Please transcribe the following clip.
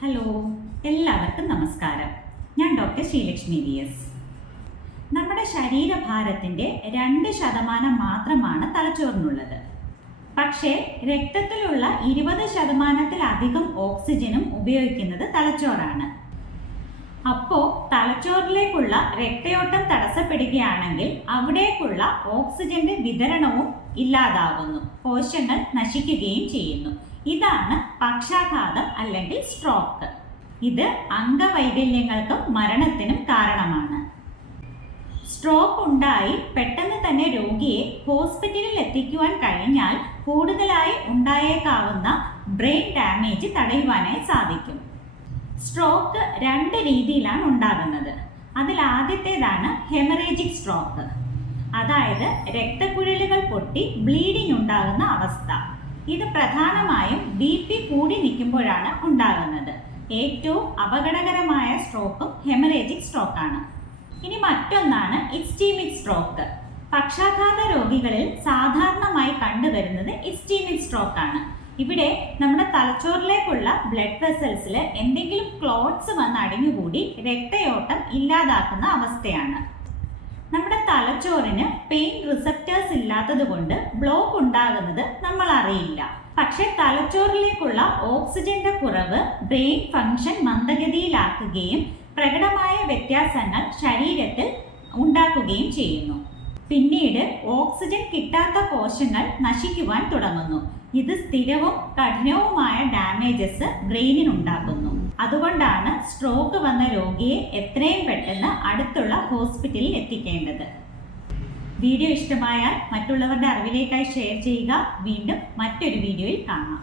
Hello, എല്ലാവർക്കും നമസ്കാരം. ഞാൻ ഡോക്ടർ ശ്രീലക്ഷ്മി VS. നമ്മുടെ ശരീരഭാരത്തിൻ്റെ 2% മാത്രമാണ് തലച്ചോറിനുള്ളത്. പക്ഷേ രക്തത്തിലുള്ള 20%-ലധികം ഓക്സിജനും ഉപയോഗിക്കുന്നത് തലച്ചോറാണ്. അപ്പോൾ തലച്ചോറിലേക്കുള്ള രക്തയോട്ടം തടസ്സപ്പെടുകയാണെങ്കിൽ അവിടേക്കുള്ള ഓക്സിജന്റെ വിതരണവും ഇല്ലാതാകുന്നു, കോശങ്ങൾ നശിക്കുകയും ചെയ്യുന്നു. ഇതാണ് പക്ഷാഘാതം അല്ലെങ്കിൽ സ്ട്രോക്ക്. ഇത് അംഗവൈകല്യങ്ങൾക്കും മരണത്തിനും കാരണമാണ്. സ്ട്രോക്ക് ഉണ്ടായി പെട്ടെന്ന് തന്നെ രോഗിയെ ഹോസ്പിറ്റലിൽ എത്തിക്കുവാൻ കഴിഞ്ഞാൽ കൂടുതലായി ഉണ്ടായേക്കാവുന്ന ബ്രെയിൻ ഡാമേജ് തടയുവാനായി സാധിക്കും. സ്ട്രോക്ക് 2 രീതിയിലാണ് ഉണ്ടാകുന്നത്. അതിൽ ആദ്യത്തേതാണ് ഹെമറേജിക് സ്ട്രോക്ക്, അതായത് രക്തക്കുഴലുകൾ പൊട്ടി ബ്ലീഡിംഗ് ഉണ്ടാകുന്ന അവസ്ഥ. ഇത് പ്രധാനമായും BP കൂടി നിൽക്കുമ്പോഴാണ് ഉണ്ടാകുന്നത്. ഏറ്റവും അപകടകരമായ സ്ട്രോക്കും ഹെമറേജിക് സ്ട്രോക്കാണ്. ഇനി മറ്റൊന്നാണ് ഇസ്കീമിക് സ്ട്രോക്ക്. പക്ഷാഘാത രോഗികളിൽ സാധാരണമായി കണ്ടുവരുന്നത് ഇസ്കീമിക് സ്ട്രോക്കാണ്. ഇവിടെ നമ്മുടെ തലച്ചോറിലേക്കുള്ള ബ്ലഡ് വെസൽസിൽ എന്തെങ്കിലും ക്ലോട്ട്സ് വന്ന് അടിഞ്ഞുകൂടി രക്തയോട്ടം ഇല്ലാതാക്കുന്ന അവസ്ഥയാണ്. നമ്മുടെ തലച്ചോറിന് പെയിൻ റിസപ്റ്റേഴ്സ് ഇല്ലാത്തത് കൊണ്ട് ബ്ലോക്ക് ഉണ്ടാകുന്നത് നമ്മൾ അറിയില്ല. പക്ഷെ തലച്ചോറിലേക്കുള്ള ഓക്സിജന്റെ കുറവ് ബ്രെയിൻ ഫംഗ്ഷൻ മന്ദഗതിയിലാക്കുകയും പ്രകടമായ വ്യത്യാസങ്ങൾ ശരീരത്തിൽ ഉണ്ടാക്കുകയും ചെയ്യുന്നു. പിന്നീട് ഓക്സിജൻ കിട്ടാത്ത കോശങ്ങൾ നശിക്കുവാൻ തുടങ്ങുന്നു. ഇത് സ്ഥിരവും കഠിനവുമായ ഡാമേജസ് ബ്രെയിനിനുണ്ടാക്കുന്നു. അതുകൊണ്ടാണ് സ്ട്രോക്ക് വന്ന രോഗിയെ എത്രയും പെട്ടെന്ന് അടുത്തുള്ള ഹോസ്പിറ്റലിൽ എത്തിക്കേണ്ടത്. വീഡിയോ ഇഷ്ടമായാൽ മറ്റുള്ളവരുടെ അറിവിലേക്കായി ഷെയർ ചെയ്യുക. വീണ്ടും മറ്റൊരു വീഡിയോയിൽ കാണാം.